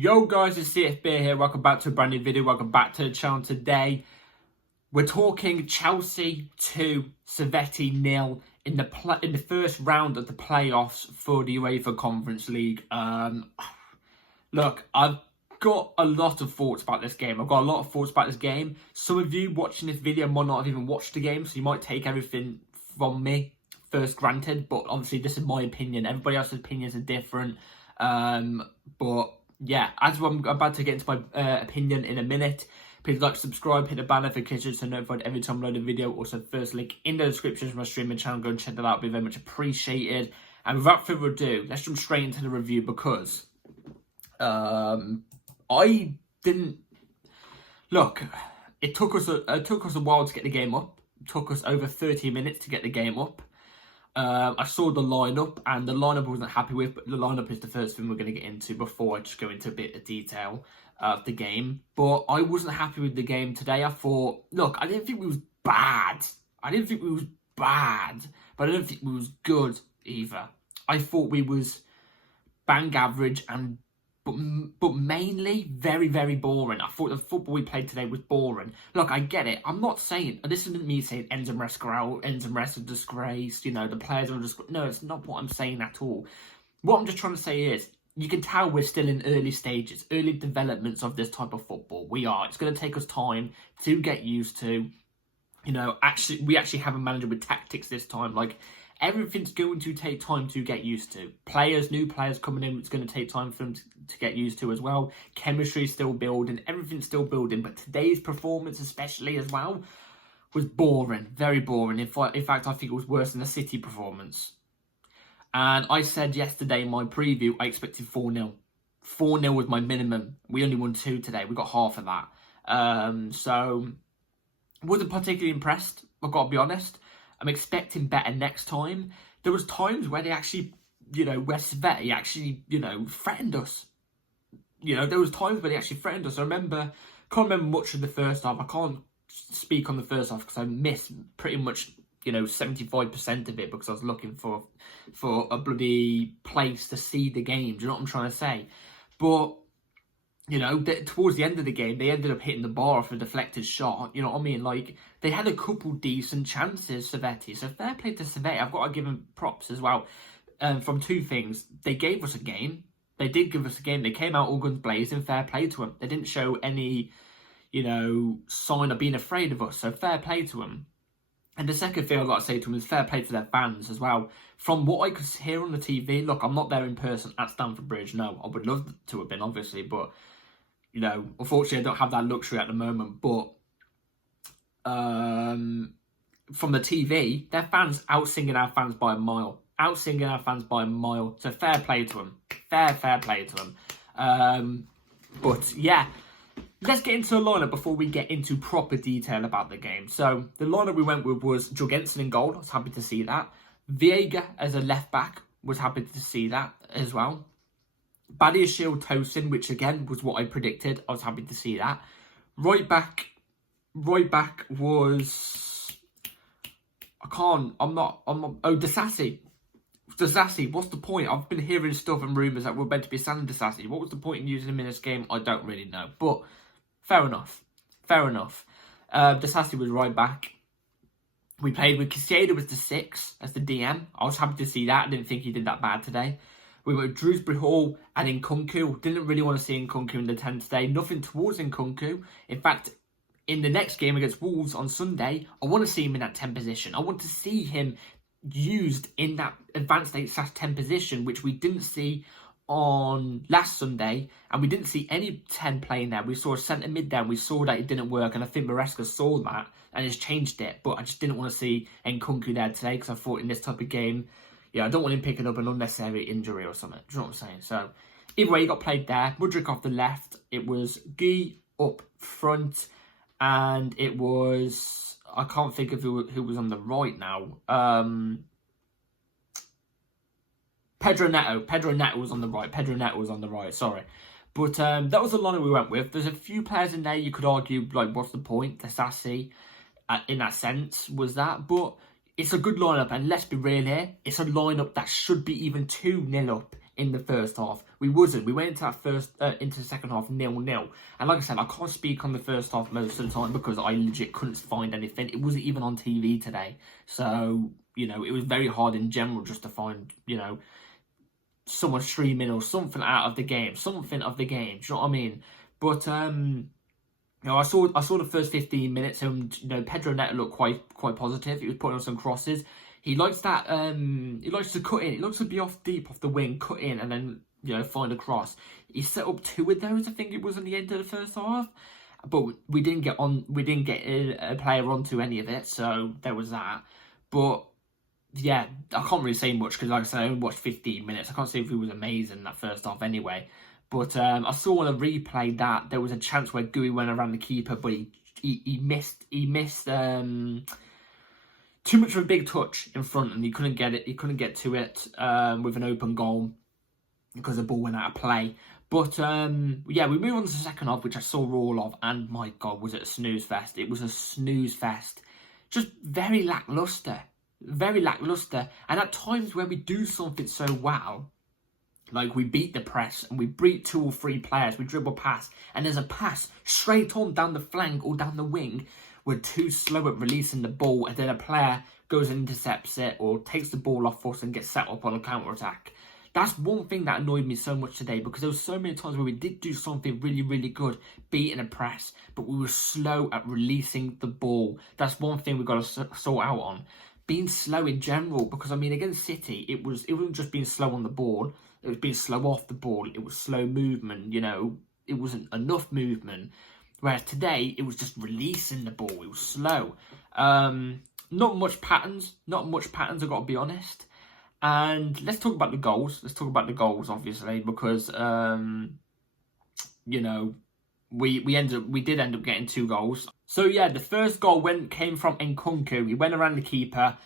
Yo guys, it's CFB here. Welcome back to a brand new video. Welcome back to the channel. Today we're talking Chelsea 2, Servette 0 in the first round of the playoffs for the UEFA Conference League. Look, I've got a lot of thoughts about this game. Some of you watching this video might not have even watched the game, so you might take everything from me first granted, but obviously this is my opinion. Everybody else's opinions are different. But yeah, as I'm about to get into my opinion in a minute, please like, subscribe, hit the bell notification so notified every time I load a video. Also, first link in the description for my streaming channel. Go and check that out. It'd be very much appreciated. And without further ado, let's jump straight into the review because I didn't look. It took us a while to get the game up. It took us over 30 minutes to get the game up. I saw the lineup, and the lineup I wasn't happy with, but the lineup is the first thing we're going to get into before I just go into a bit of detail of the game. But I wasn't happy with the game today. I thought, look, I didn't think we was bad. But I didn't think we was good either. I thought we was bang average but mainly very, very boring. I thought the football we played today was boring. Look, I get it. I'm not saying, this isn't me saying Enzo Maresca are disgrace, you know, the players are disgrace. No, it's not what I'm saying at all. What I'm just trying to say is, you can tell we're still in early stages, early developments of this type of football. We are. It's going to take us time to get used to, you know, we actually have a manager with tactics this time. Like, everything's going to take time to get used to. New players coming in, it's going to take time for them to get used to as well. Chemistry's still building, everything's still building. But today's performance especially as well was boring, very boring. In fact, I think it was worse than the City performance. And I said yesterday in my preview, I expected 4-0. 4-0 was my minimum. We only won 2 today. We got half of that. So, wasn't particularly impressed, I've got to be honest. I'm expecting better next time. There was times where they actually, you know, where Servette actually, you know, threatened us. You know, there was times where they actually threatened us. Can't remember much of the first half. I can't speak on the first half because I missed pretty much, you know, 75% of it because I was looking for a bloody place to see the game. Do you know what I'm trying to say? But, you know, towards the end of the game, they ended up hitting the bar off a deflected shot. You know what I mean? Like, they had a couple decent chances, Servette. So fair play to Servette. I've got to give them props as well. From 2 things. They gave us a game. They did give us a game. They came out all guns blazing. Fair play to them. They didn't show any, you know, sign of being afraid of us. So fair play to them. And the second thing I've got to say to them is fair play to their fans as well. From what I could hear on the TV, look, I'm not there in person at Stamford Bridge. No, I would love to have been, obviously, but you know, unfortunately, I don't have that luxury at the moment. But from the TV, their fans out-singing our fans by a mile. So fair play to them. Fair play to them. But yeah, let's get into the lineup before we get into proper detail about the game. So the lineup we went with was Jorgensen in goal. I was happy to see that. Viega as a left-back. Was happy to see that as well. Badiashile Tosin, which again was what I predicted. I was happy to see that. Right back was Disasi. Disasi, what's the point? I've been hearing stuff and rumours that we're meant to be selling Disasi. What was the point in using him in this game? I don't really know. But fair enough. Disasi was right back. We played with Caicedo as the 6, as the DM. I was happy to see that. I didn't think he did that bad today. We went with Drewsbury Hall and Nkunku. Didn't really want to see Nkunku in the 10 today. Nothing towards Nkunku. In fact, in the next game against Wolves on Sunday, I want to see him in that 10 position. I want to see him used in that advanced 8/10 position, which we didn't see on last Sunday. And we didn't see any 10 playing there. We saw a centre mid there and we saw that it didn't work. And I think Maresca saw that and has changed it. But I just didn't want to see Nkunku there today because I thought in this type of game, yeah, I don't want him picking up an unnecessary injury or something. Do you know what I'm saying? So, either way, he got played there. Mudryk off the left. It was Guy up front. And it was... I can't think of who was on the right now. Pedro Neto. Pedro Neto was on the right. Sorry. But that was the lineup we went with. There's a few players in there you could argue, like, what's the point? Disasi, in that sense, was that. But it's a good lineup. And let's be real here. It's a lineup that should be even 2-0 up in the first half. We wasn't. We went into the second half 0-0. And like I said, I can't speak on the first half most of the time because I legit couldn't find anything. It wasn't even on TV today. So, you know, it was very hard in general just to find, you know, someone streaming or something out of the game. Something of the game. Do you know what I mean? But, you know, I saw the first 15 minutes and, you know, Pedro Neto looked quite positive. He was putting on some crosses. He likes that, he likes to cut in. He likes to be deep off the wing, cut in, and then, you know, find a cross. He set up 2 of those, I think it was, in the end of the first half. But we didn't get a player onto any of it, so there was that. But, yeah, I can't really say much because, like I said, I only watched 15 minutes. I can't say if he was amazing in that first half anyway. But I saw on a replay that there was a chance where Gui went around the keeper, but he missed too much of a big touch in front, and he couldn't get it. He couldn't get to it with an open goal because the ball went out of play. But yeah, we move on to the second half, which I saw all of, and my God, was it a snooze fest? It was a snooze fest. Just very lackluster, and at times where we do something so well, like we beat the press and we beat 2 or 3 players, we dribble past, and there's a pass straight on down the flank or down the wing. We're too slow at releasing the ball, and then a player goes and intercepts it or takes the ball off us and gets set up on a counter-attack. That's one thing that annoyed me so much today, because there were so many times where we did do something really good, beating a press, but we were slow at releasing the ball. That's one thing we've got to sort out on. Being slow in general, because I mean, against City, it wasn't just being slow on the ball, it was being slow off the ball, it was slow movement, you know, it wasn't enough movement. Whereas today, it was just releasing the ball. It was slow. Not much patterns, I've got to be honest. And let's talk about the goals. Obviously, because, you know, we did end up getting 2 goals. So, yeah, the first goal came from Nkunku. He went around the keeper.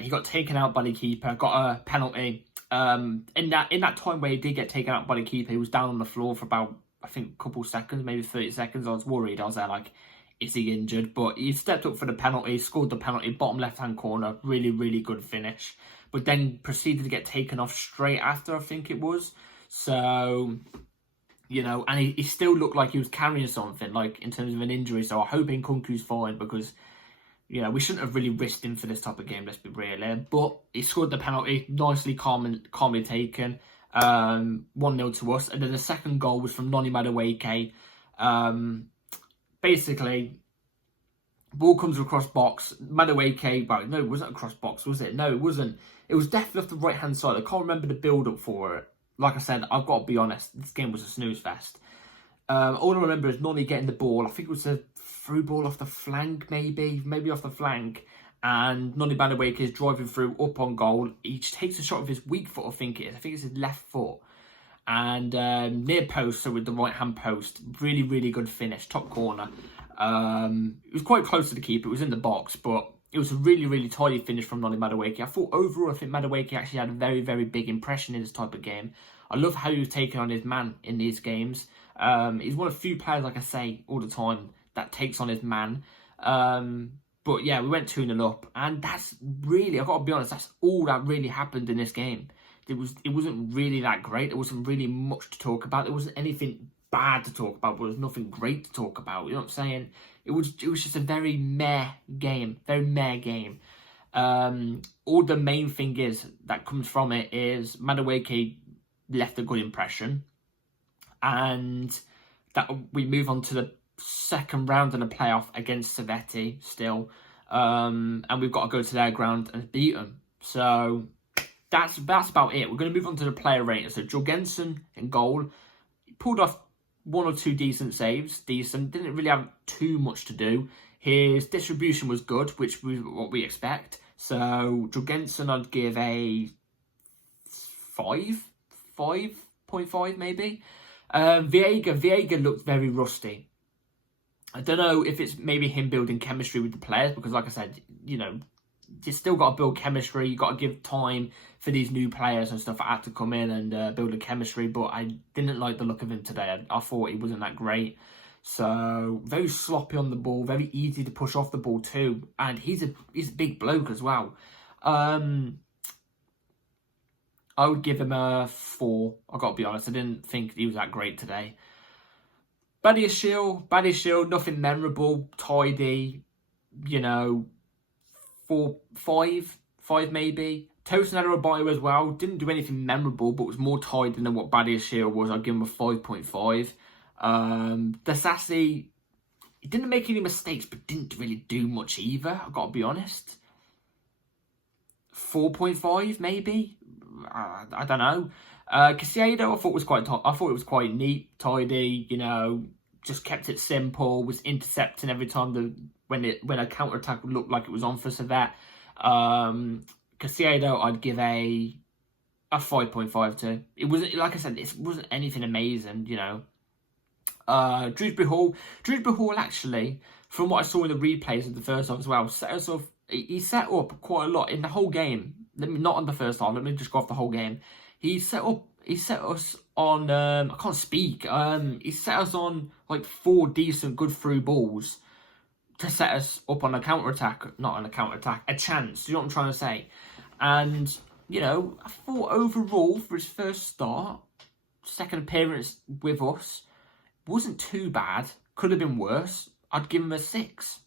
He got taken out by the keeper, got a penalty. In that time where he did get taken out by the keeper, he was down on the floor for about, I think, a couple seconds, maybe 30 seconds. I was worried. I was there like, is he injured? But he stepped up for the penalty, scored the penalty, bottom left-hand corner. Really good finish. But then proceeded to get taken off straight after, I think it was. So, you know, and he still looked like he was carrying something, like, in terms of an injury. So I hope Nkunku's fine, because, you know, we shouldn't have really risked him for this type of game, let's be real. But he scored the penalty, nicely, calmly taken. 1-0 to us, and then the second goal was from Noni Madueke. Basically, ball comes across box. Madueke, well, no, it wasn't across box, was it? No, it wasn't. It was definitely off the right hand side. I can't remember the build up for it. Like I said, I've got to be honest, this game was a snooze fest. All I remember is Noni getting the ball. I think it was a through ball off the flank, maybe off the flank. And Noni Madueke is driving through up on goal. He takes a shot with his weak foot, I think it is. I think it's his left foot. And near post, so with the right-hand post. Really good finish, top corner. It was quite close to the keeper. It was in the box, but it was a really tidy finish from Noni Madueke. I thought overall, I think Madueke actually had a very big impression in this type of game. I love how he was taking on his man in these games. He's one of the few players, like I say all the time, that takes on his man. But yeah, we went 2-0 up, and that's really, I've got to be honest, that's all that really happened in this game. It wasn't really that great. There wasn't really much to talk about. There wasn't anything bad to talk about, but there was nothing great to talk about. You know what I'm saying? It was just a very meh game. All the main thing that comes from it is Madueke left a good impression, and that we move on to the second round in a playoff against Servette still, and we've got to go to their ground and beat them. So that's about it. We're going to move on to the player rating. So Jorgensen in goal, he pulled off 1 or 2 decent saves. Didn't really have too much to do. His distribution was good, which was what we expect. So Jorgensen, I'd give a 5.5 maybe. Viega looked very rusty. I don't know if it's maybe him building chemistry with the players, because like I said, you know, you still got to build chemistry. You got to give time for these new players and stuff to come in and build a chemistry. But I didn't like the look of him today. I thought he wasn't that great. So very sloppy on the ball, very easy to push off the ball too. And he's a big bloke as well. I would give him a 4. I got to be honest. I didn't think he was that great today. Badiashile, nothing memorable, tidy, 4, 5 maybe. Tosinello Abayo as well, didn't do anything memorable, but was more tidy than what Badiashile was. I'd give him a 5.5. Dasasi, he didn't make any mistakes, but didn't really do much either. I've got to be honest. 4.5 maybe. I don't know. Caicedo, I thought it was quite neat, tidy. Just kept it simple. Was intercepting every time when a counter attack looked like it was on for Servette. Caicedo, I'd give a 5.5 to. It wasn't, like I said, it wasn't anything amazing. Drewsbury Hall actually, from what I saw in the replays of the first half as well, he set up quite a lot in the whole game. Not on the first half. Let me just go off the whole game. He set us on. I can't speak. He set us on like 4 decent, good through balls to set us up on a counter attack. Not on a counter attack, a chance. Do you know what I'm trying to say? And I thought overall for his first start, second appearance with us, wasn't too bad. Could have been worse. I'd give him a 6.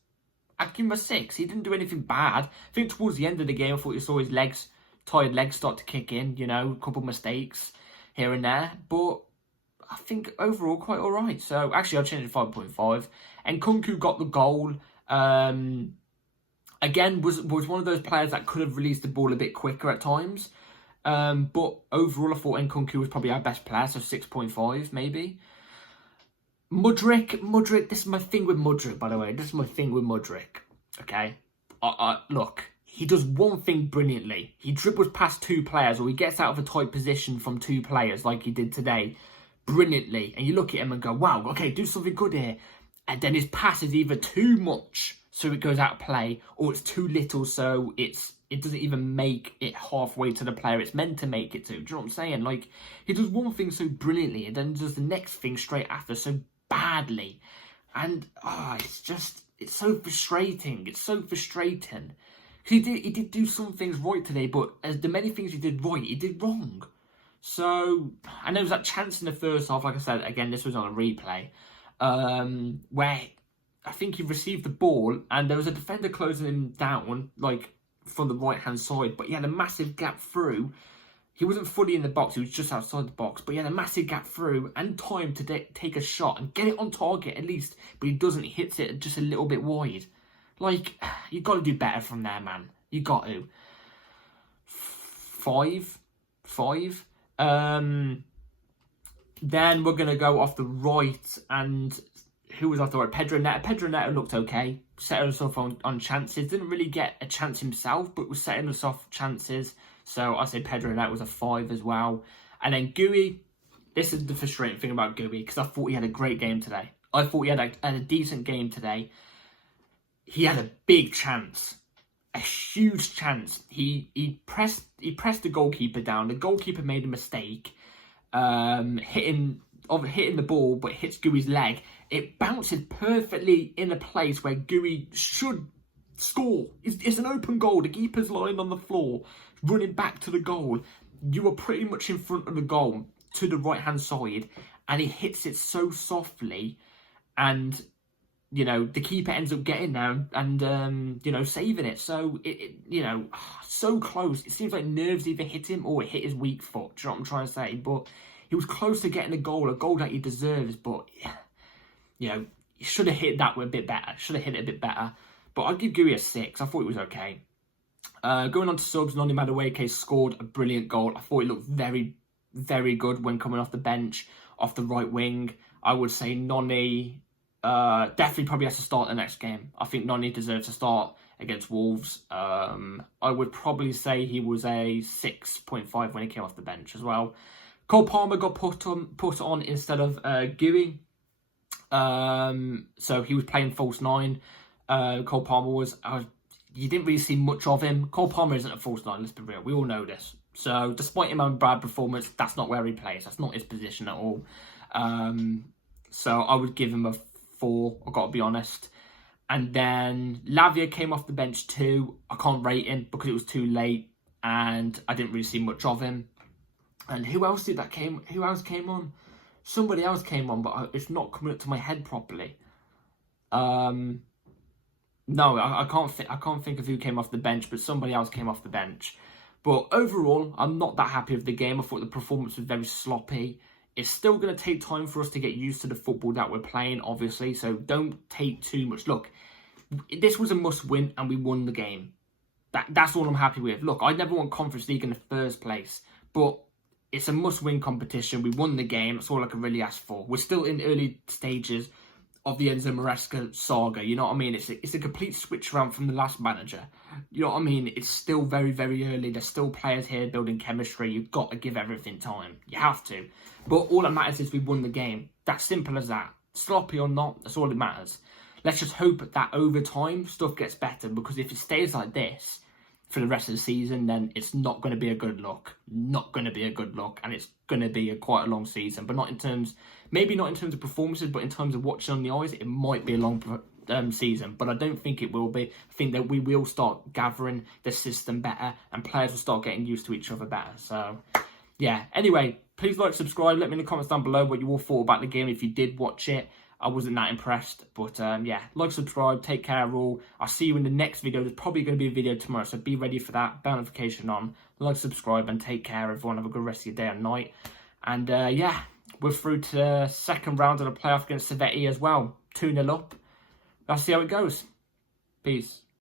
He didn't do anything bad. I think towards the end of the game, I thought you saw his tired legs start to kick in, a couple of mistakes here and there. But I think overall quite all right. So actually, I'll change it to 5.5. And Nkunku got the goal. Again, was one of those players that could have released the ball a bit quicker at times. But overall, I thought Nkunku was probably our best player, so 6.5 maybe. Mudryk, this is my thing with Mudryk, by the way. This is my thing with Mudryk, okay? Look, he does one thing brilliantly. He dribbles past 2 players, or he gets out of a tight position from 2 players like he did today, brilliantly. And you look at him and go, wow, okay, do something good here. And then his pass is either too much, so it goes out of play, or it's too little, so it doesn't even make it halfway to the player it's meant to make it to. Do you know what I'm saying? Like, he does one thing so brilliantly, and then does the next thing straight after so badly. And it's so frustrating. It's so frustrating. He did do some things right today, but as the many things he did right, he did wrong. So, and there was that chance in the first half, like I said, again, this was on a replay, where I think he received the ball, and there was a defender closing him down, like, from the right-hand side, but he had a massive gap through. He wasn't fully in the box, he was just outside the box, but he had a massive gap through and time to take a shot and get it on target at least, but he doesn't. He hits it just a little bit wide. Like, you got to do better from there, man. You got to. 5. Then we're going to go off the right, and who was off the right? Pedro Neto looked okay. Setting us off on chances. Didn't really get a chance himself, but was setting us off chances. So I say Pedro Neto was a 5 as well. And then Gui, this is the frustrating thing about Gui, because I thought he had a great game today. I thought he had a decent game today. He had a big chance. A huge chance. He pressed the goalkeeper down. The goalkeeper made a mistake. Hitting the ball, but hits Gui's leg. It bounces perfectly in a place where Gui should score. It's an open goal. The keeper's lying on the floor, running back to the goal. You are pretty much in front of the goal to the right-hand side, and he hits it so softly, and the keeper ends up getting there and saving it. So so close. It seems like nerves either hit him or it hit his weak foot. Do you know what I'm trying to say? But he was close to getting a goal that he deserves. But he should have hit that a bit better. But I'd give Gui a 6. I thought it was okay. Going on to subs, Noni Madueke scored a brilliant goal. I thought he looked very, very good when coming off the bench, off the right wing. I would say Noni definitely probably has to start the next game. I think Noni deserves to start against Wolves. I would probably say he was a 6.5 when he came off the bench as well. Cole Palmer got put on instead of Gui. So he was playing false 9. Cole Palmer was. You didn't really see much of him. Cole Palmer isn't a false 9, let's be real. We all know this. So despite him having a bad performance, that's not where he plays. That's not his position at all. So I would give him a 4, I've got to be honest. And then Lavia came off the bench too. I can't rate him because it was too late and I didn't really see much of him. And who else came on? Somebody else came on, but it's not coming up to my head properly. No, I can't think of who came off the bench, but somebody else came off the bench. But overall, I'm not that happy with the game. I thought the performance was very sloppy. It's still going to take time for us to get used to the football that we're playing, obviously. So don't take too much. Look, this was a must-win, and we won the game. That's all I'm happy with. Look, I never won Conference League in the first place, but it's a must-win competition. We won the game. That's all I can really ask for. We're still in early stages of the Enzo Maresca saga. You know what I mean? It's a complete switch around from the last manager. You know what I mean? It's still very, very early. There's still players here building chemistry. You've got to give everything time. You have to. But all that matters is we won the game. That's simple as that. Sloppy or not, that's all that matters. Let's just hope that over time stuff gets better, because if it stays like this for the rest of the season, then it's not going to be a good look. Not going to be a good look, and it's going to be quite a long season. But maybe not in terms of performances, but in terms of watching on the eyes, it might be a long season. But I don't think it will be. I think that we will start gathering the system better, and players will start getting used to each other better. So, yeah. Anyway, please like, subscribe. Let me in the comments down below what you all thought about the game if you did watch it. I wasn't that impressed, but yeah, like, subscribe, take care all. I'll see you in the next video. There's probably going to be a video tomorrow, so be ready for that. Bell notification on, like, subscribe, and take care, everyone. Have a good rest of your day and night. And yeah, we're through to the second round of the playoff against Servette as well. 2-0 up. Let's see how it goes. Peace.